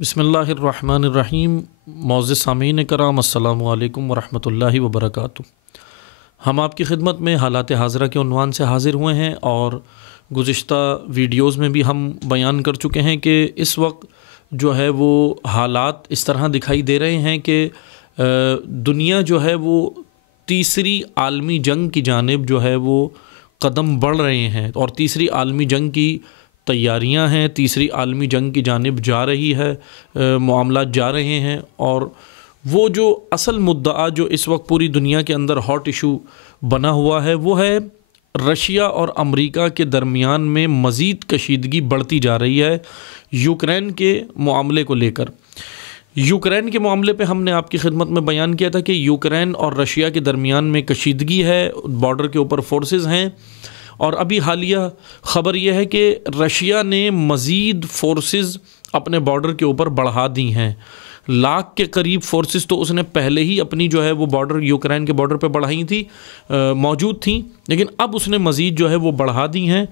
بسم اللہ الرحمن الرحیم۔ معزز سامعین کرام، السلام علیکم ورحمۃ اللہ وبرکاتہ۔ ہم آپ کی خدمت میں حالات حاضرہ کے عنوان سے حاضر ہوئے ہیں، اور گزشتہ ویڈیوز میں بھی ہم بیان کر چکے ہیں کہ اس وقت جو ہے وہ حالات اس طرح دکھائی دے رہے ہیں کہ دنیا جو ہے وہ تیسری عالمی جنگ کی جانب جو ہے وہ قدم بڑھ رہے ہیں، اور تیسری عالمی جنگ کی تیاریاں ہیں، تیسری عالمی جنگ کی جانب جا رہی ہے، معاملات جا رہے ہیں۔ اور وہ جو اصل مدعا جو اس وقت پوری دنیا کے اندر ہاٹ ایشو بنا ہوا ہے، وہ ہے رشیا اور امریکہ کے درمیان میں مزید کشیدگی بڑھتی جا رہی ہے یوکرین کے معاملے کو لے کر۔ یوکرین کے معاملے پہ ہم نے آپ کی خدمت میں بیان کیا تھا کہ یوکرین اور رشیا کے درمیان میں کشیدگی ہے، بارڈر کے اوپر فورسز ہیں، اور ابھی حالیہ خبر یہ ہے کہ رشیا نے مزید فورسز اپنے بارڈر کے اوپر بڑھا دی ہیں۔ 1,00,000 کے قریب فورسز تو اس نے پہلے ہی اپنی جو ہے وہ بارڈر، یوکرین کے بارڈر پہ بڑھائی تھی، موجود تھیں، لیکن اب اس نے مزید جو ہے وہ بڑھا دی ہیں۔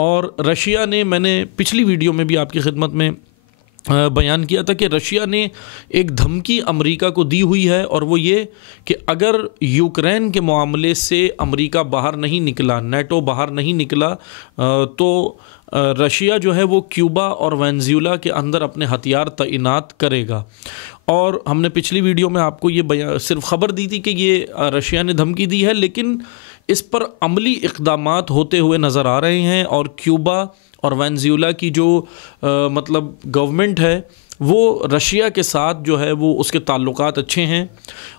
اور رشیا نے، میں نے پچھلی ویڈیو میں بھی آپ کی خدمت میں بیان کیا تھا کہ رشیا نے ایک دھمکی امریکہ کو دی ہوئی ہے، اور وہ یہ کہ اگر یوکرین کے معاملے سے امریکہ باہر نہیں نکلا، نیٹو باہر نہیں نکلا، تو رشیا جو ہے وہ کیوبا اور وینزویلا کے اندر اپنے ہتھیار تعینات کرے گا۔ اور ہم نے پچھلی ویڈیو میں آپ کو یہ صرف خبر دی تھی کہ یہ رشیا نے دھمکی دی ہے، لیکن اس پر عملی اقدامات ہوتے ہوئے نظر آ رہے ہیں، اور کیوبا اور وینزویلا کی جو مطلب گورنمنٹ ہے وہ رشیا کے ساتھ جو ہے وہ اس کے تعلقات اچھے ہیں،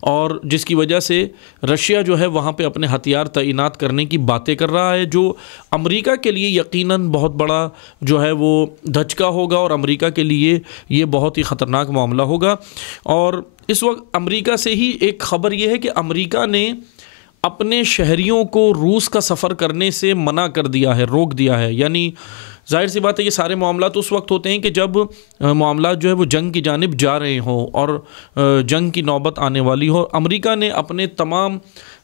اور جس کی وجہ سے رشیا جو ہے وہاں پہ اپنے ہتھیار تعینات کرنے کی باتیں کر رہا ہے، جو امریکہ کے لیے یقیناً بہت بڑا جو ہے وہ دھچکا ہوگا، اور امریکہ کے لیے یہ بہت ہی خطرناک معاملہ ہوگا۔ اور اس وقت امریکہ سے ہی ایک خبر یہ ہے کہ امریکہ نے اپنے شہریوں کو روس کا سفر کرنے سے منع کر دیا ہے، روک دیا ہے۔ یعنی ظاہر سی بات ہے، یہ سارے معاملات اس وقت ہوتے ہیں کہ جب معاملات جو ہے وہ جنگ کی جانب جا رہے ہوں اور جنگ کی نوبت آنے والی ہو۔ امریکہ نے اپنے تمام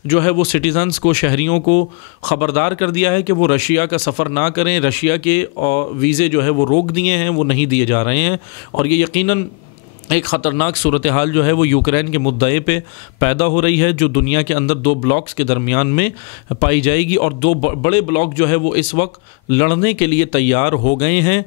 جو ہے وہ سٹیزنز کو، شہریوں کو خبردار کر دیا ہے کہ وہ رشیا کا سفر نہ کریں، رشیا کے ویزے جو ہے وہ روک دیے ہیں، وہ نہیں دیے جا رہے ہیں، اور یہ یقیناً ایک خطرناک صورتحال جو ہے وہ یوکرین کے مدعے پہ پیدا ہو رہی ہے، جو دنیا کے اندر 2 بلاکس کے درمیان میں پائی جائے گی، اور 2 بڑے بلاک جو ہے وہ اس وقت لڑنے کے لیے تیار ہو گئے ہیں۔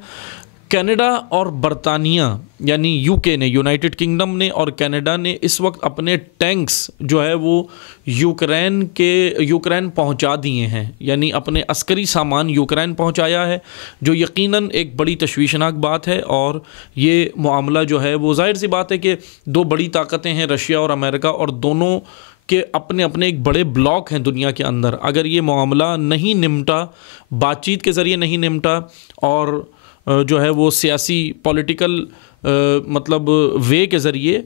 کینیڈا اور برطانیہ، یعنی یو کے نے، یونائٹڈ کنگڈم نے اور کینیڈا نے اس وقت اپنے ٹینکس جو ہے وہ یوکرین پہنچا دیے ہیں، یعنی اپنے عسکری سامان یوکرین پہنچایا ہے، جو یقیناً ایک بڑی تشویشناک بات ہے۔ اور یہ معاملہ جو ہے وہ ظاہر سی بات ہے کہ 2 بڑی طاقتیں ہیں، رشیا اور امریکہ، اور دونوں کہ اپنے اپنے ایک بڑے بلاک ہیں دنیا کے اندر۔ اگر یہ معاملہ نہیں نمٹا، بات چیت کے ذریعے نہیں نمٹا، اور جو ہے وہ سیاسی پولیٹیکل مطلب وے کے ذریعے،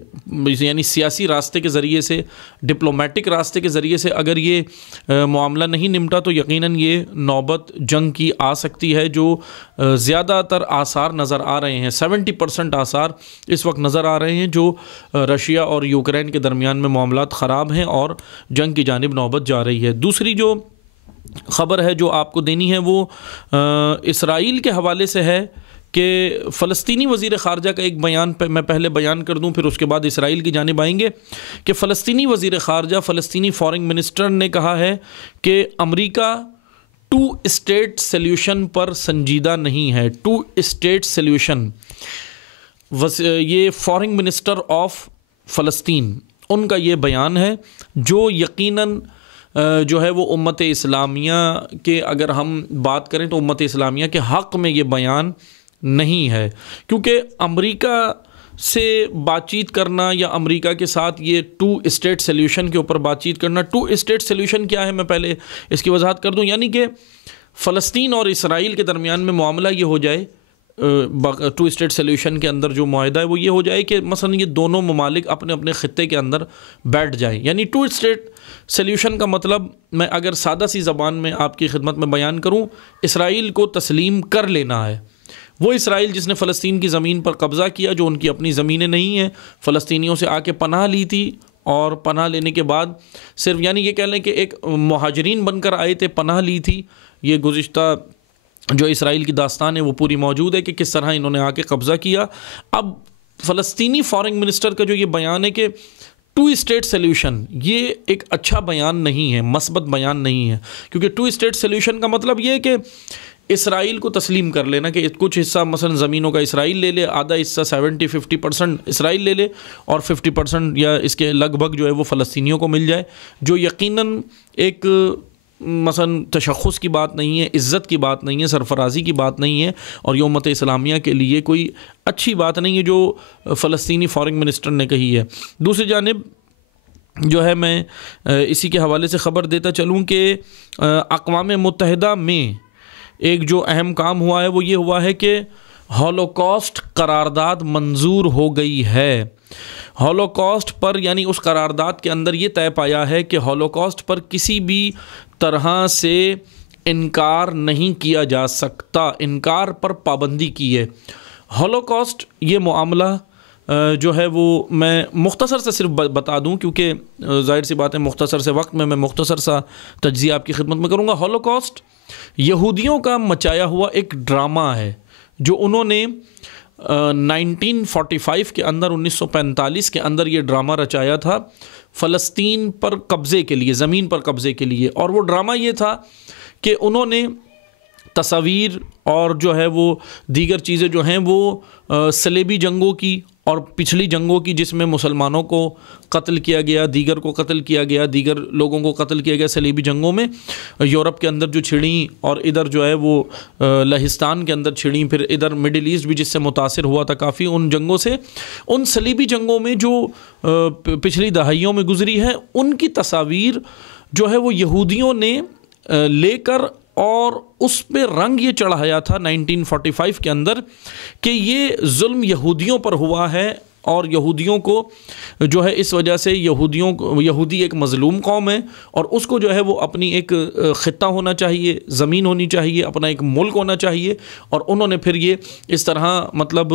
یعنی سیاسی راستے کے ذریعے سے، ڈپلومیٹک راستے کے ذریعے سے اگر یہ معاملہ نہیں نمٹا، تو یقیناً یہ نوبت جنگ کی آ سکتی ہے، جو زیادہ تر آثار نظر آ رہے ہیں، 70% آثار اس وقت نظر آ رہے ہیں جو رشیا اور یوکرین کے درمیان میں معاملات خراب ہیں، اور جنگ کی جانب نوبت جا رہی ہے۔ دوسری جو خبر ہے جو آپ کو دینی ہے وہ اسرائیل کے حوالے سے ہے کہ فلسطینی وزیر خارجہ کا ایک بیان میں پہلے بیان کر دوں، پھر اس کے بعد اسرائیل کی جانب آئیں گے، کہ فلسطینی وزیر خارجہ، فلسطینی فارن منسٹر نے کہا ہے کہ امریکہ 2 اسٹیٹ سلیوشن پر سنجیدہ نہیں ہے۔ 2 اسٹیٹ سلیوشن، یہ فارن منسٹر آف فلسطین، ان کا یہ بیان ہے، جو یقیناً جو ہے وہ امت اسلامیہ کے، اگر ہم بات کریں تو امت اسلامیہ کے حق میں یہ بیان نہیں ہے، کیونکہ امریکہ سے بات چیت کرنا، یا امریکہ کے ساتھ یہ 2 اسٹیٹ سلیوشن کے اوپر بات چیت کرنا، 2 اسٹیٹ سلیوشن کیا ہے میں پہلے اس کی وضاحت کر دوں، یعنی کہ فلسطین اور اسرائیل کے درمیان میں معاملہ یہ ہو جائے، 2 اسٹیٹ سلیوشن کے اندر جو معاہدہ ہے وہ یہ ہو جائے کہ مثلا یہ دونوں ممالک اپنے اپنے خطے کے اندر بیٹھ جائیں۔ یعنی 2 اسٹیٹ سلیوشن کا مطلب میں اگر سادہ سی زبان میں آپ کی خدمت میں بیان کروں، اسرائیل کو تسلیم کر لینا ہے۔ وہ اسرائیل جس نے فلسطین کی زمین پر قبضہ کیا، جو ان کی اپنی زمینیں نہیں ہیں، فلسطینیوں سے آ کے پناہ لی تھی، اور پناہ لینے کے بعد صرف یعنی یہ کہہ لیں کہ ایک مہاجرین بن کر آئے تھے، پناہ لی تھی۔ یہ گزشتہ جو اسرائیل کی داستان ہے وہ پوری موجود ہے کہ کس طرح انہوں نے آ کے قبضہ کیا۔ اب فلسطینی فارن منسٹر کا جو یہ بیان ہے کہ 2 اسٹیٹ سلیوشن، یہ ایک اچھا بیان نہیں ہے، مثبت بیان نہیں ہے، کیونکہ 2 اسٹیٹ سلیوشن کا مطلب یہ ہے کہ اسرائیل کو تسلیم کر لینا کہ کچھ حصہ مثلا زمینوں کا اسرائیل لے لے، آدھا حصہ 70-50% اسرائیل لے لے، اور 50% یا اس کے لگ بھگ جو ہے وہ فلسطینیوں کو مل جائے، جو یقیناً ایک مثلا تشخص کی بات نہیں ہے، عزت کی بات نہیں ہے، سرفرازی کی بات نہیں ہے، اور یہ امت اسلامیہ کے لیے کوئی اچھی بات نہیں ہے جو فلسطینی فارن منسٹر نے کہی ہے۔ دوسری جانب جو ہے میں اسی کے حوالے سے خبر دیتا چلوں کہ اقوام متحدہ میں ایک جو اہم کام ہوا ہے وہ یہ ہوا ہے کہ ہولوکاسٹ قرارداد منظور ہو گئی ہے۔ ہولوکاسٹ پر یعنی اس قرارداد کے اندر یہ طے پایا ہے کہ ہولوکاسٹ پر کسی بھی طرح سے انکار نہیں کیا جا سکتا، انکار پر پابندی کی ہے۔ ہولوکاسٹ یہ معاملہ جو ہے وہ میں مختصر سے صرف بتا دوں، کیونکہ ظاہر سی بات ہے مختصر سے وقت میں مختصر سا تجزیہ آپ کی خدمت میں کروں گا۔ ہولوکاسٹ یہودیوں کا مچایا ہوا ایک ڈرامہ ہے جو انہوں نے 1945 کے اندر 1945 کے اندر یہ ڈرامہ رچایا تھا فلسطین پر قبضے کے لیے، زمین پر قبضے کے لیے، اور وہ ڈرامہ یہ تھا کہ انہوں نے تصاویر اور جو ہے وہ دیگر چیزیں جو ہیں وہ صلیبی جنگوں کی اور پچھلی جنگوں کی، جس میں مسلمانوں کو قتل کیا گیا، دیگر کو قتل کیا گیا، دیگر لوگوں کو قتل کیا گیا صلیبی جنگوں میں، یورپ کے اندر جو چھڑیں اور ادھر جو ہے وہ لہستان کے اندر چھڑیں، پھر ادھر مڈل ایسٹ بھی جس سے متاثر ہوا تھا کافی ان جنگوں سے، ان صلیبی جنگوں میں جو پچھلی دہائیوں میں گزری ہے، ان کی تصاویر جو ہے وہ یہودیوں نے لے کر اور اس پہ رنگ یہ چڑھایا تھا 1945 کے اندر کہ یہ ظلم یہودیوں پر ہوا ہے، اور یہودیوں کو جو ہے اس وجہ سے یہودی ایک مظلوم قوم ہے، اور اس کو جو ہے وہ اپنی ایک خطہ ہونا چاہیے، زمین ہونی چاہیے، اپنا ایک ملک ہونا چاہیے، اور انہوں نے پھر یہ اس طرح مطلب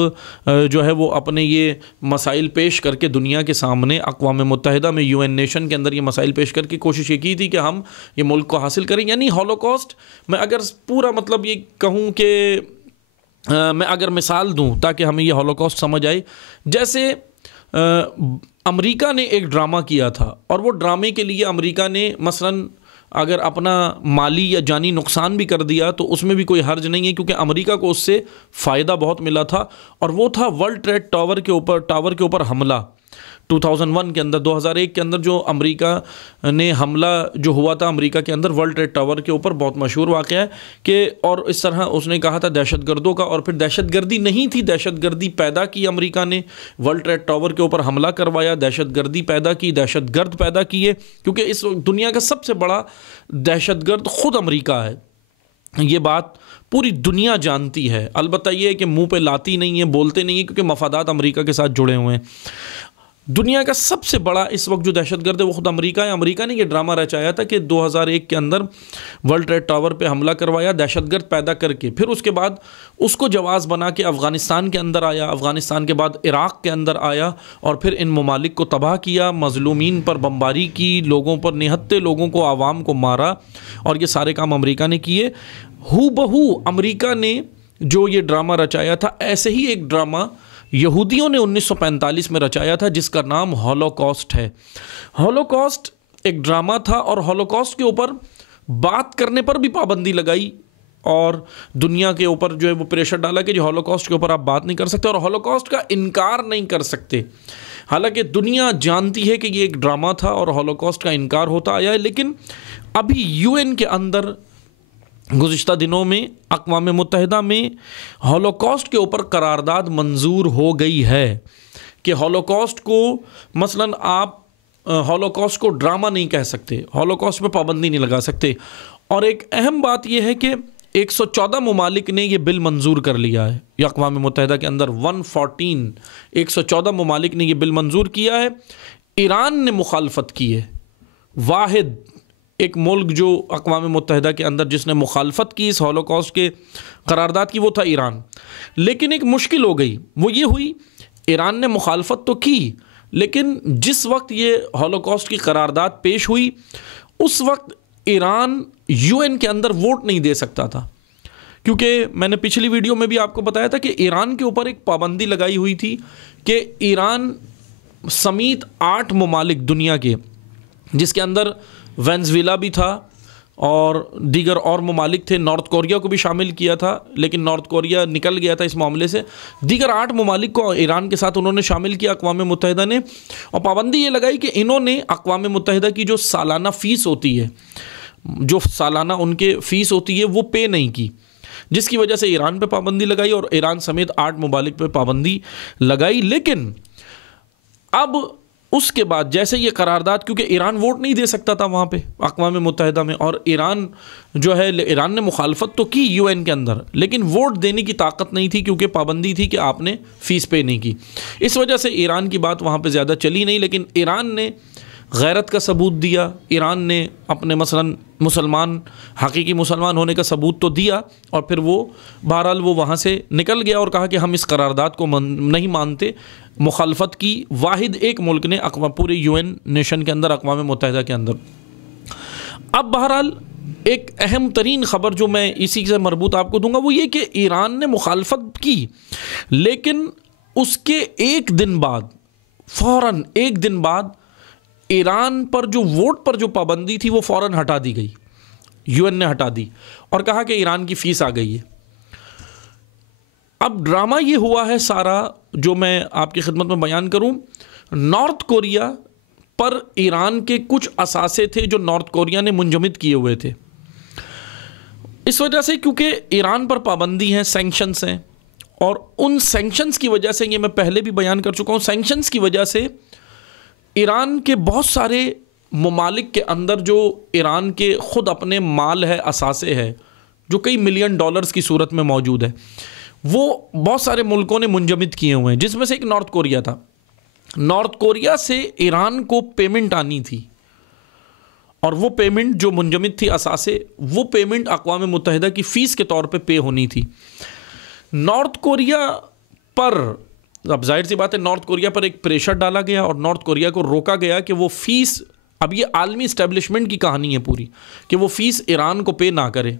جو ہے وہ اپنے یہ مسائل پیش کر کے دنیا کے سامنے اقوام متحدہ میں UN نیشن کے اندر یہ مسائل پیش کر کے کوشش یہ کی تھی کہ ہم یہ ملک کو حاصل کریں۔ یعنی ہولوکاسٹ میں اگر پورا مطلب یہ کہوں کہ میں اگر مثال دوں تاکہ ہمیں یہ ہولوکاسٹ سمجھ آئے، جیسے امریکہ نے ایک ڈرامہ کیا تھا، اور وہ ڈرامے کے لیے امریکہ نے مثلاً اگر اپنا مالی یا جانی نقصان بھی کر دیا تو اس میں بھی کوئی حرج نہیں ہے، کیونکہ امریکہ کو اس سے فائدہ بہت ملا تھا، اور وہ تھا ورلڈ ٹریڈ ٹاور کے اوپر حملہ 2001 کے اندر، 2001 کے اندر جو امریکہ نے حملہ جو ہوا تھا امریکہ کے اندر ورلڈ ٹریڈ ٹاور کے اوپر، بہت مشہور واقعہ ہے کہ اور اس طرح اس نے کہا تھا دہشت گردوں کا، اور پھر دہشت گردی نہیں تھی، دہشت گردی پیدا کی امریکہ نے، ورلڈ ٹریڈ ٹاور کے اوپر حملہ کروایا، دہشت گردی پیدا کی، دہشت گرد پیدا کیے، کیونکہ اس دنیا کا سب سے بڑا دہشت گرد خود امریکہ ہے، یہ بات پوری دنیا جانتی ہے، البتہ یہ ہے کہ منہ پہ لاتی نہیں ہے، بولتے نہیں ہیں، کیونکہ مفادات امریکہ کے ساتھ جڑے ہوئے ہیں۔ دنیا کا سب سے بڑا اس وقت جو دہشت گرد ہے وہ خود امریکہ ہے۔ امریکہ نے یہ ڈرامہ رچایا تھا کہ 2001 کے اندر ورلڈ ٹریڈ ٹاور پہ حملہ کروایا دہشت گرد پیدا کر کے، پھر اس کے بعد اس کو جواز بنا کے افغانستان کے اندر آیا، افغانستان کے بعد عراق کے اندر آیا، اور پھر ان ممالک کو تباہ کیا، مظلومین پر بمباری کی، لوگوں پر نہتے لوگوں کو، عوام کو مارا، اور یہ سارے کام امریکہ نے کیے۔ ہو بہو امریکہ نے جو یہ ڈرامہ رچایا تھا، ایسے ہی ایک ڈرامہ یہودیوں نے 1945 میں رچایا تھا جس کا نام ہولوکاسٹ ہے۔ ہولوکاسٹ ایک ڈرامہ تھا، اور ہولوکاسٹ کے اوپر بات کرنے پر بھی پابندی لگائی، اور دنیا کے اوپر جو ہے وہ پریشر ڈالا کہ جو ہولوکاسٹ کے اوپر آپ بات نہیں کر سکتے اور ہولوکاسٹ کا انکار نہیں کر سکتے۔ حالانکہ دنیا جانتی ہے کہ یہ ایک ڈرامہ تھا اور ہولوکاسٹ کا انکار ہوتا آیا ہے، لیکن ابھی UN کے اندر گزشتہ دنوں میں اقوام متحدہ میں ہولوکاسٹ کے اوپر قرارداد منظور ہو گئی ہے کہ ہولوکاسٹ کو مثلاً آپ ہولوکاسٹ کو ڈرامہ نہیں کہہ سکتے، ہولوکاسٹ پہ پابندی نہیں لگا سکتے۔ اور ایک اہم بات یہ ہے کہ 114 ممالک نے یہ بل منظور کر لیا ہے، یہ اقوام متحدہ کے اندر 114 ممالک نے یہ بل منظور کیا ہے۔ ایران نے مخالفت کی ہے، واحد ایک ملک جو اقوام متحدہ کے اندر جس نے مخالفت کی اس ہولوکاسٹ کے قرارداد کی وہ تھا ایران۔ لیکن ایک مشکل ہو گئی، وہ یہ ہوئی ایران نے مخالفت تو کی، لیکن جس وقت یہ ہولوکاسٹ کی قرارداد پیش ہوئی اس وقت ایران UN کے اندر ووٹ نہیں دے سکتا تھا، کیونکہ میں نے پچھلی ویڈیو میں بھی آپ کو بتایا تھا کہ ایران کے اوپر ایک پابندی لگائی ہوئی تھی کہ ایران سمیت 8 ممالک دنیا کے، جس کے اندر وینزویلا بھی تھا اور دیگر اور ممالک تھے، نارتھ کوریا کو بھی شامل کیا تھا لیکن نارتھ کوریا نکل گیا تھا اس معاملے سے، دیگر 8 ممالک کو ایران کے ساتھ انہوں نے شامل کیا اقوام متحدہ نے، اور پابندی یہ لگائی کہ انہوں نے اقوام متحدہ کی جو سالانہ فیس ہوتی ہے، جو سالانہ ان کے فیس ہوتی ہے وہ پے نہیں کی، جس کی وجہ سے ایران پہ پابندی لگائی اور ایران سمیت 8 ممالک پہ پابندی لگائی۔ لیکن اب اس کے بعد جیسے یہ قرارداد، کیونکہ ایران ووٹ نہیں دے سکتا تھا وہاں پہ اقوام متحدہ میں، اور ایران جو ہے ایران نے مخالفت تو کی یو این کے اندر لیکن ووٹ دینے کی طاقت نہیں تھی، کیونکہ پابندی تھی کہ آپ نے فیس پے نہیں کی، اس وجہ سے ایران کی بات وہاں پہ زیادہ چلی نہیں۔ لیکن ایران نے غیرت کا ثبوت دیا، ایران نے اپنے مثلاً مسلمان، حقیقی مسلمان ہونے کا ثبوت تو دیا، اور پھر وہ بہرحال وہ وہاں سے نکل گیا اور کہا کہ ہم اس قرارداد کو نہیں مانتے۔ مخالفت کی واحد ایک ملک نے پورے یو این نیشن کے اندر، اقوام متحدہ کے اندر۔ اب بہرحال ایک اہم ترین خبر جو میں اسی سے مربوط آپ کو دوں گا وہ یہ کہ ایران نے مخالفت کی، لیکن اس کے ایک دن بعد، فوراً ایک دن بعد، ایران پر جو ووٹ پر جو پابندی تھی وہ فوراً ہٹا دی گئی، یو این نے ہٹا دی اور کہا کہ ایران کی فیس آ گئی ہے۔ اب ڈرامہ یہ ہوا ہے سارا جو میں آپ کی خدمت میں بیان کروں، نارتھ کوریا پر ایران کے کچھ اثاثے تھے جو نارتھ کوریا نے منجمد کیے ہوئے تھے، اس وجہ سے کیونکہ ایران پر پابندی ہے، سینکشنز ہیں، اور ان سینکشنز کی وجہ سے، یہ میں پہلے بھی بیان کر چکا ہوں، سینکشنز کی وجہ سے ایران کے بہت سارے ممالک کے اندر جو ایران کے خود اپنے مال ہے، اثاثے ہے، جو کئی ملین ڈالرز کی صورت میں موجود ہے، وہ بہت سارے ملکوں نے منجمد کیے ہوئے ہیں، جس میں سے ایک نارتھ کوریا تھا۔ نارتھ کوریا سے ایران کو پیمنٹ آنی تھی، اور وہ پیمنٹ جو منجمد تھی اثاثے، وہ پیمنٹ اقوام متحدہ کی فیس کے طور پہ پے ہونی تھی۔ نارتھ کوریا پر، اب ظاہر سی بات ہے، نارتھ کوریا پر ایک پریشر ڈالا گیا اور نارتھ کوریا کو روکا گیا کہ وہ فیس، اب یہ عالمی اسٹیبلشمنٹ کی کہانی ہے پوری، کہ وہ فیس ایران کو پے نہ کرے۔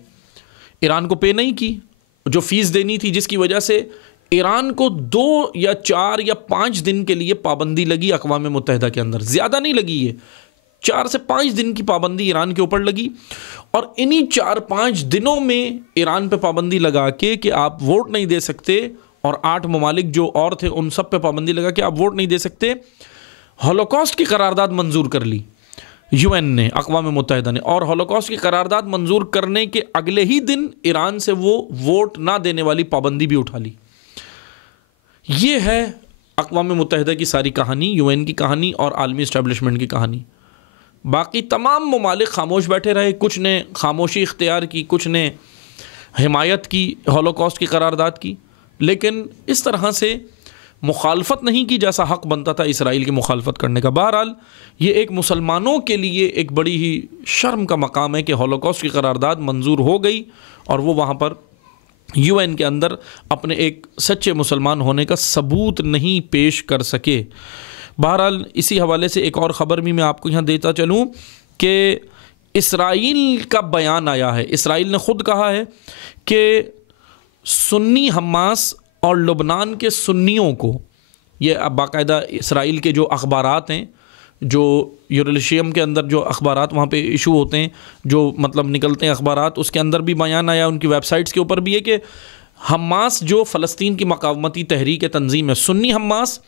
ایران کو پے نہیں کی جو فیس دینی تھی، جس کی وجہ سے ایران کو 2 یا 4 یا 5 دن کے لیے پابندی لگی اقوام متحدہ کے اندر، زیادہ نہیں لگی، یہ 4 سے 5 دن کی پابندی ایران کے اوپر لگی، اور انہی 4-5 دنوں میں ایران پہ پابندی لگا کے کہ آپ ووٹ نہیں دے سکتے، اور 8 ممالک جو اور تھے ان سب پہ پابندی لگا کہ آپ ووٹ نہیں دے سکتے۔ ہولوکاسٹ کی قرارداد منظور کر لی یو این نے، اقوام متحدہ نے، اور ہولوکاسٹ کی قرارداد منظور کرنے کے اگلے ہی دن ایران سے وہ ووٹ نہ دینے والی پابندی بھی اٹھا لی۔ یہ ہے اقوام متحدہ کی ساری کہانی، یو این کی کہانی اور عالمی اسٹیبلشمنٹ کی کہانی۔ باقی تمام ممالک خاموش بیٹھے رہے، کچھ نے خاموشی اختیار کی، کچھ نے حمایت کی ہولوکاسٹ کی قرارداد کی، لیکن اس طرح سے مخالفت نہیں کی جیسا حق بنتا تھا اسرائیل کی مخالفت کرنے کا۔ بہرحال یہ ایک مسلمانوں کے لیے ایک بڑی ہی شرم کا مقام ہے کہ ہولوکاسٹ کی قرارداد منظور ہو گئی اور وہ وہاں پر یو این کے اندر اپنے ایک سچے مسلمان ہونے کا ثبوت نہیں پیش کر سکے۔ بہرحال اسی حوالے سے ایک اور خبر بھی میں آپ کو یہاں دیتا چلوں کہ اسرائیل کا بیان آیا ہے، اسرائیل نے خود کہا ہے کہ سنی حماس اور لبنان کے سنیوں کو، یہ باقاعدہ اسرائیل کے جو اخبارات ہیں، جو یورولیشیم کے اندر جو اخبارات وہاں پہ ایشو ہوتے ہیں، جو مطلب نکلتے ہیں اخبارات، اس کے اندر بھی بیان آیا، ان کی ویب سائٹس کے اوپر بھی ہے کہ حماس جو فلسطین کی مقاومتی تحریک تنظیم ہے، سنی حماس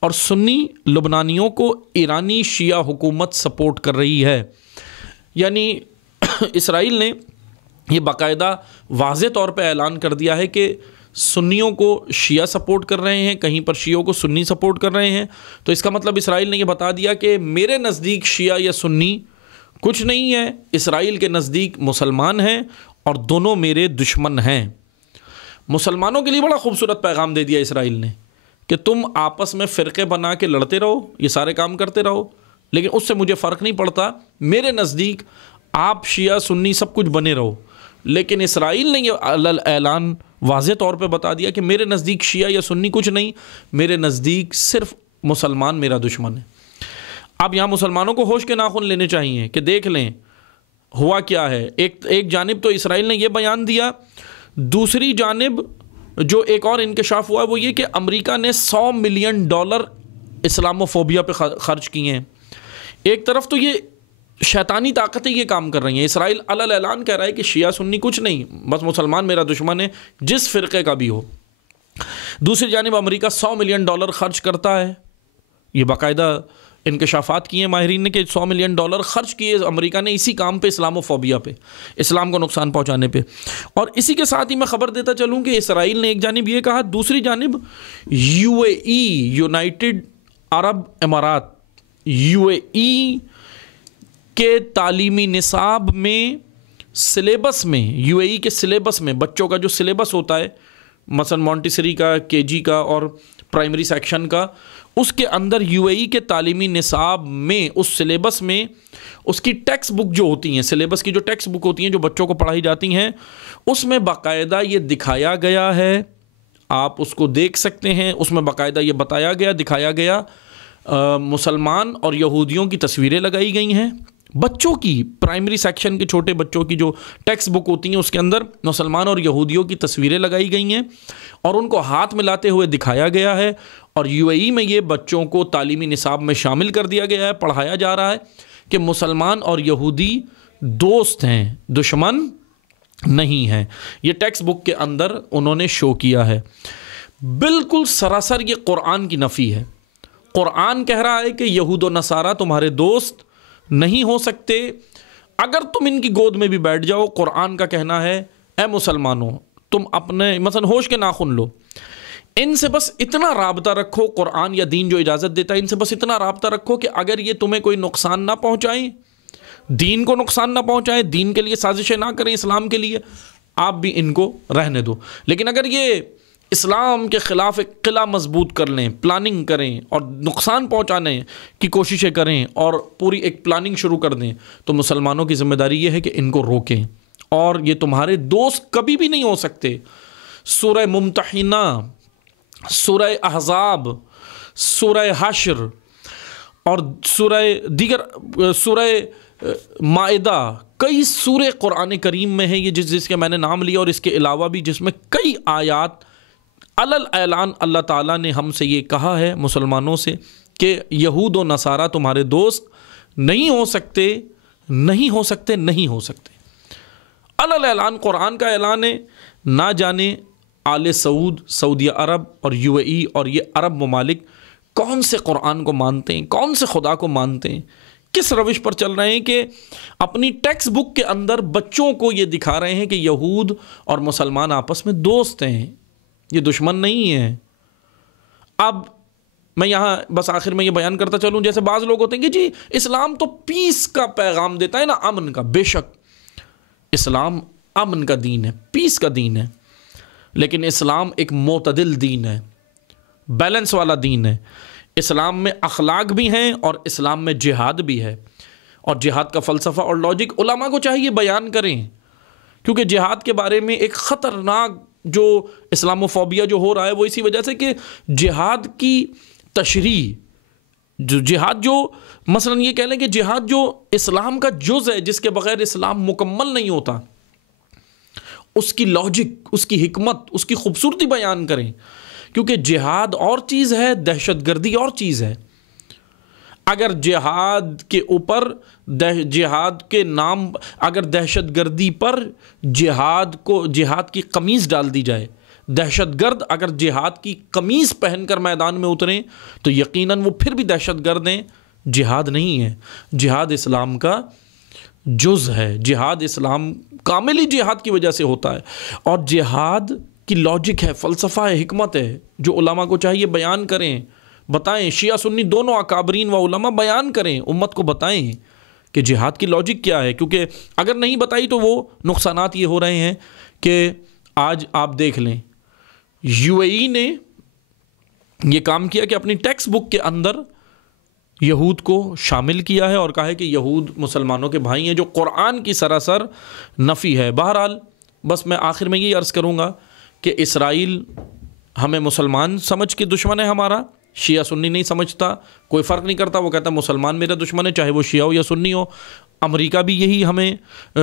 اور سنی لبنانیوں کو ایرانی شیعہ حکومت سپورٹ کر رہی ہے۔ یعنی اسرائیل نے یہ باقاعدہ واضح طور پہ اعلان کر دیا ہے کہ سنیوں کو شیعہ سپورٹ کر رہے ہیں، کہیں پر شیعوں کو سنی سپورٹ کر رہے ہیں، تو اس کا مطلب اسرائیل نے یہ بتا دیا کہ میرے نزدیک شیعہ یا سنی کچھ نہیں ہے، اسرائیل کے نزدیک مسلمان ہیں اور دونوں میرے دشمن ہیں۔ مسلمانوں کے لیے بڑا خوبصورت پیغام دے دیا اسرائیل نے کہ تم آپس میں فرقے بنا کے لڑتے رہو، یہ سارے کام کرتے رہو، لیکن اس سے مجھے فرق نہیں پڑتا، میرے نزدیک آپ شیعہ سنی سب کچھ بنے رہو۔ لیکن اسرائیل نے یہ اعلان واضح طور پہ بتا دیا کہ میرے نزدیک شیعہ یا سنی کچھ نہیں، میرے نزدیک صرف مسلمان میرا دشمن ہے۔ اب یہاں مسلمانوں کو ہوش کے ناخن لینے چاہیے کہ دیکھ لیں ہوا کیا ہے۔ ایک جانب تو اسرائیل نے یہ بیان دیا دوسری جانب جو ایک اور انکشاف ہوا ہے وہ یہ کہ امریکہ نے $100 ملین اسلاموفوبیا پہ خرچ کیے ہیں. ایک طرف تو یہ شیطانی طاقتیں یہ کام کر رہی ہیں. اسرائیل علی اعلان کہہ رہا ہے کہ شیعہ سنی کچھ نہیں، بس مسلمان میرا دشمن ہے جس فرقے کا بھی ہو. دوسری جانب امریکہ $100 ملین خرچ کرتا ہے. یہ باقاعدہ انکشافات کیے ہیں ماہرین نے کہ $100 ملین خرچ کیے امریکہ نے اسی کام پہ، اسلاموفوبیا پہ، اسلام کو نقصان پہنچانے پہ. اور اسی کے ساتھ ہی میں خبر دیتا چلوں کہ اسرائیل نے ایک جانب یہ کہا، دوسری جانب UAE یونائٹڈ عرب امارات UAE کے تعلیمی نصاب میں، سلیبس میں، UAE کے سلیبس میں بچوں کا جو سلیبس ہوتا ہے مثلا مونٹیسری کا، KG کا اور پرائمری سیکشن کا، اس کے اندر UAE کے تعلیمی نصاب میں، اس سلیبس میں اس کی ٹیکسٹ بک جو ہوتی ہیں، سلیبس کی جو ٹیکسٹ بک ہوتی ہیں جو بچوں کو پڑھائی جاتی ہیں، اس میں باقاعدہ یہ دکھایا گیا ہے، آپ اس کو دیکھ سکتے ہیں، اس میں باقاعدہ یہ بتایا گیا، دکھایا گیا، مسلمان اور یہودیوں کی تصویریں لگائی گئی ہیں بچوں کی، پرائمری سیکشن کے چھوٹے بچوں کی جو ٹیکسٹ بک ہوتی ہیں اس کے اندر مسلمان اور یہودیوں کی تصویریں لگائی گئی ہیں اور ان کو ہاتھ ملاتے ہوئے دکھایا گیا ہے. اور UAE میں یہ بچوں کو تعلیمی نصاب میں شامل کر دیا گیا ہے، پڑھایا جا رہا ہے کہ مسلمان اور یہودی دوست ہیں، دشمن نہیں ہیں. یہ ٹیکسٹ بک کے اندر انہوں نے شو کیا ہے. بالکل سراسر یہ قرآن کی نفی ہے. قرآن کہہ رہا ہے کہ یہود و نصارہ تمہارے دوست نہیں ہو سکتے اگر تم ان کی گود میں بھی بیٹھ جاؤ. قرآن کا کہنا ہے اے مسلمانوں تم اپنے مثلا ہوش کے ناخن لو، ان سے بس اتنا رابطہ رکھو، قرآن یا دین جو اجازت دیتا ہے ان سے بس اتنا رابطہ رکھو کہ اگر یہ تمہیں کوئی نقصان نہ پہنچائیں، دین کو نقصان نہ پہنچائیں، دین کے لیے سازشیں نہ کریں، اسلام کے لیے، آپ بھی ان کو رہنے دو. لیکن اگر یہ اسلام کے خلاف ایک قلعہ مضبوط کر لیں، پلاننگ کریں اور نقصان پہنچانے کی کوششیں کریں اور پوری ایک پلاننگ شروع کر دیں، تو مسلمانوں کی ذمہ داری یہ ہے کہ ان کو روکیں، اور یہ تمہارے دوست کبھی بھی نہیں ہو سکتے. سورہ ممتحنہ، سورہ احزاب، سورہ حشر اور سورہ مائدہ، کئی سورے قرآن کریم میں ہیں یہ جس کے میں نے نام لیا، اور اس کے علاوہ بھی جس میں کئی آیات علل اعلان اللہ تعالیٰ نے ہم سے یہ کہا ہے مسلمانوں سے کہ یہود و نصارہ تمہارے دوست نہیں ہو سکتے، نہیں ہو سکتے، نہیں ہو سکتے. علل اعلان قرآن کا اعلان ہے. نہ جانے آل سعود، سعودیہ عرب اور UAE اور یہ عرب ممالک کون سے قرآن کو مانتے ہیں، کون سے خدا کو مانتے ہیں، کس روش پر چل رہے ہیں کہ اپنی ٹیکسٹ بک کے اندر بچوں کو یہ دکھا رہے ہیں کہ یہود اور مسلمان آپس میں دوست ہیں، یہ دشمن نہیں ہیں. اب میں یہاں بس آخر میں یہ بیان کرتا چلوں، جیسے بعض لوگ ہوتے ہیں کہ جی اسلام تو پیس کا پیغام دیتا ہے نا، امن کا. بے شک اسلام امن کا دین ہے، پیس کا دین ہے، لیکن اسلام ایک معتدل دین ہے، بیلنس والا دین ہے. اسلام میں اخلاق بھی ہیں اور اسلام میں جہاد بھی ہے، اور جہاد کا فلسفہ اور لاجک علماء کو چاہیے بیان کریں، کیونکہ جہاد کے بارے میں ایک خطرناک جو اسلاموفوبیا جو ہو رہا ہے وہ اسی وجہ سے کہ جہاد کی تشریح، جو جہاد جو مثلا یہ کہہ لیں کہ جہاد جو اسلام کا جز ہے جس کے بغیر اسلام مکمل نہیں ہوتا، اس کی لاجک، اس کی حکمت، اس کی خوبصورتی بیان کریں، کیونکہ جہاد اور چیز ہے، دہشت گردی اور چیز ہے. اگر جہاد کے اوپر جہاد کے نام، اگر دہشت گردی پر جہاد کی قمیض ڈال دی جائے، دہشت گرد اگر جہاد کی قمیض پہن کر میدان میں اتریں تو یقیناً وہ پھر بھی دہشت گرد ہیں، جہاد نہیں ہے. جہاد اسلام کا جز ہے، جہاد اسلام کامل ہی جہاد کی وجہ سے ہوتا ہے، اور جہاد کی لاجک ہے، فلسفہ ہے، حکمت ہے، جو علماء کو چاہیے بیان کریں، بتائیں. شیعہ سنی دونوں اکابرین و علماء بیان کریں، امت کو بتائیں کہ جہاد کی لاجک کیا ہے، کیونکہ اگر نہیں بتائی تو وہ نقصانات یہ ہو رہے ہیں کہ آج آپ دیکھ لیں UAE نے یہ کام کیا کہ اپنی ٹیکسٹ بک کے اندر یہود کو شامل کیا ہے اور کہا ہے کہ یہود مسلمانوں کے بھائی ہیں، جو قرآن کی سراسر نفی ہے. بہرحال بس میں آخر میں یہ عرض کروں گا کہ اسرائیل ہمیں مسلمان سمجھ کے دشمن ہے ہمارا، شیعہ سنی نہیں سمجھتا، کوئی فرق نہیں کرتا، وہ کہتا ہے مسلمان میرا دشمن ہے، چاہے وہ شیعہ ہو یا سنی ہو. امریکہ بھی یہی ہمیں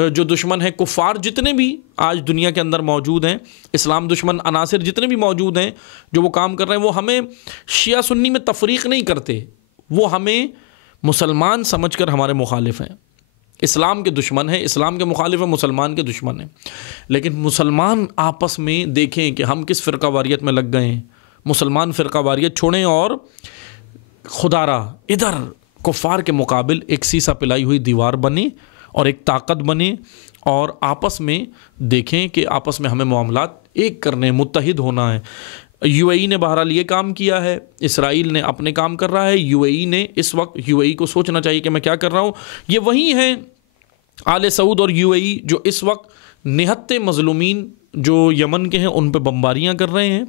جو دشمن ہے، کفار جتنے بھی آج دنیا کے اندر موجود ہیں، اسلام دشمن عناصر جتنے بھی موجود ہیں جو وہ کام کر رہے ہیں، وہ ہمیں شیعہ سنی میں تفریق نہیں کرتے، وہ ہمیں مسلمان سمجھ کر ہمارے مخالف ہیں، اسلام کے دشمن ہیں، اسلام کے مخالف ہیں، مسلمان کے دشمن ہیں۔ لیکن مسلمان آپس میں دیکھیں کہ ہم کس فرقہ واریت میں لگ گئے ہیں۔ مسلمان فرقہ واریت چھوڑیں اور خدا را ادھر کفار کے مقابل ایک سیسا پلائی ہوئی دیوار بنے اور ایک طاقت بنے، اور آپس میں دیکھیں کہ آپس میں ہمیں معاملات ایک کرنے، متحد ہونا ہے۔ یو اے ای نے بہرحال یہ کام کیا ہے، اسرائیل نے اپنے کام کر رہا ہے، یو اے ای نے اس وقت، یو اے ای کو سوچنا چاہیے کہ میں کیا کر رہا ہوں۔ یہ وہی ہیں آل سعود اور یو اے ای جو اس وقت نہتے مظلومین جو یمن کے ہیں ان پہ بمباریاں کر رہے ہیں،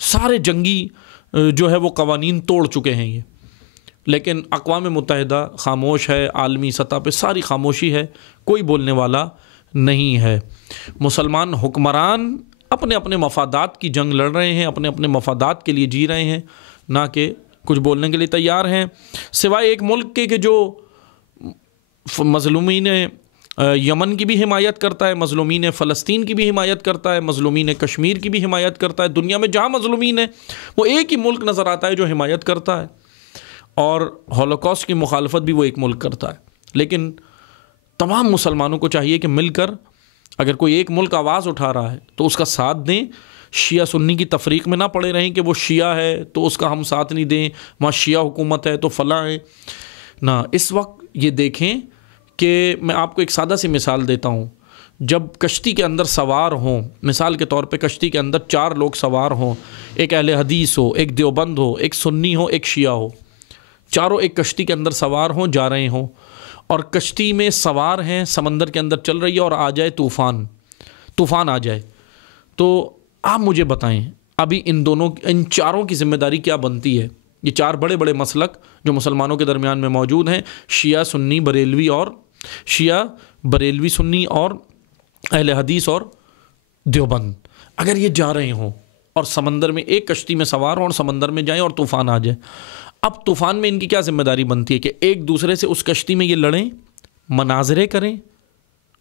سارے جنگی جو ہے وہ قوانین توڑ چکے ہیں یہ، لیکن اقوام متحدہ خاموش ہے، عالمی سطح پہ ساری خاموشی ہے، کوئی بولنے والا نہیں ہے۔ مسلمان حکمران اپنے اپنے مفادات کی جنگ لڑ رہے ہیں، اپنے اپنے مفادات کے لیے جی رہے ہیں، نہ کہ کچھ بولنے کے لیے تیار ہیں، سوائے ایک ملک کے کہ جو مظلومین یمن کی بھی حمایت کرتا ہے، مظلومین فلسطین کی بھی حمایت کرتا ہے، مظلومین کشمیر کی بھی حمایت کرتا ہے۔ دنیا میں جہاں مظلومین ہیں وہ ایک ہی ملک نظر آتا ہے جو حمایت کرتا ہے، اور ہولوکاسٹ کی مخالفت بھی وہ ایک ملک کرتا ہے۔ لیکن تمام مسلمانوں کو چاہیے کہ مل کر اگر کوئی ایک ملک آواز اٹھا رہا ہے تو اس کا ساتھ دیں، شیعہ سنی کی تفریق میں نہ پڑے رہیں کہ وہ شیعہ ہے تو اس کا ہم ساتھ نہیں دیں، وہاں شیعہ حکومت ہے تو فلاں ہے نہ۔ اس وقت یہ دیکھیں کہ میں آپ کو ایک سادہ سی مثال دیتا ہوں، جب کشتی کے اندر سوار ہوں، مثال کے طور پہ کشتی کے اندر 4 لوگ سوار ہوں، ایک اہل حدیث ہو، ایک دیوبند ہو، ایک سنی ہو، ایک شیعہ ہو، چاروں ایک کشتی کے اندر سوار ہوں، جا رہے ہوں، اور کشتی میں سوار ہیں، سمندر کے اندر چل رہی ہے اور آ جائے طوفان آ جائے، تو آپ مجھے بتائیں ابھی ان چاروں کی ذمہ داری کیا بنتی ہے؟ یہ 4 بڑے بڑے مسلک جو مسلمانوں کے درمیان میں موجود ہیں، شیعہ سنی بریلوی اور شیعہ بریلوی سنی اور اہل حدیث اور دیوبند، اگر یہ جا رہے ہوں اور سمندر میں ایک کشتی میں سوار ہوں اور سمندر میں جائیں اور طوفان آ جائے، اب طوفان میں ان کی کیا ذمہ داری بنتی ہے کہ ایک دوسرے سے اس کشتی میں یہ لڑیں، مناظرے کریں،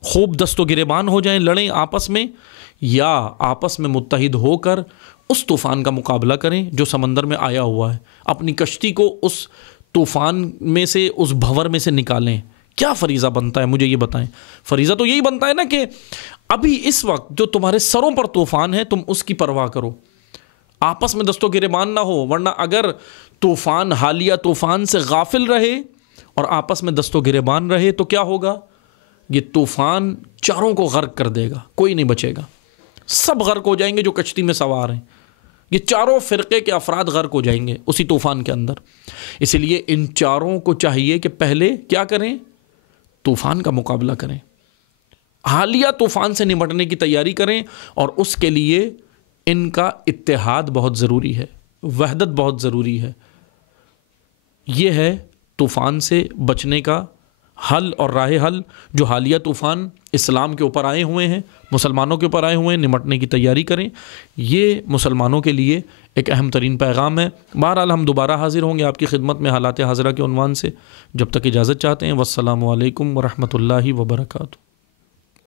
خوب دست و گریبان ہو جائیں، لڑیں آپس میں، یا آپس میں متحد ہو کر اس طوفان کا مقابلہ کریں جو سمندر میں آیا ہوا ہے، اپنی کشتی کو اس طوفان میں سے، اس بھور میں سے نکالیں؟ کیا فریضہ بنتا ہے مجھے یہ بتائیں؟ فریضہ تو یہی بنتا ہے نا کہ ابھی اس وقت جو تمہارے سروں پر طوفان ہے تم اس کی پرواہ کرو، آپس میں دست و گریبان نہ ہو، ورنہ اگر طوفان حالیہ طوفان سے غافل رہے اور آپس میں دست و گریبان رہے تو کیا ہوگا؟ یہ طوفان چاروں کو غرق کر دے گا، کوئی نہیں بچے گا، سب غرق ہو جائیں گے جو کشتی میں سوار ہیں، یہ چاروں فرقے کے افراد غرق ہو جائیں گے اسی طوفان کے اندر۔ اسی لیے ان چاروں کو چاہیے کہ پہلے کیا کریں؟ طوفان کا مقابلہ کریں، حالیہ طوفان سے نمٹنے کی تیاری کریں، اور اس کے لیے ان کا اتحاد بہت ضروری ہے، وحدت بہت ضروری ہے۔ یہ ہے طوفان سے بچنے کا حل اور راہ حل، جو حالیہ طوفان اسلام کے اوپر آئے ہوئے ہیں، مسلمانوں کے اوپر آئے ہوئے ہیں، نمٹنے کی تیاری کریں۔ یہ مسلمانوں کے لیے ایک اہم ترین پیغام ہے۔ بہرحال ہم دوبارہ حاضر ہوں گے آپ کی خدمت میں حالات حاضرہ کے عنوان سے، جب تک اجازت چاہتے ہیں، والسلام علیکم ورحمۃ اللہ وبرکاتہ۔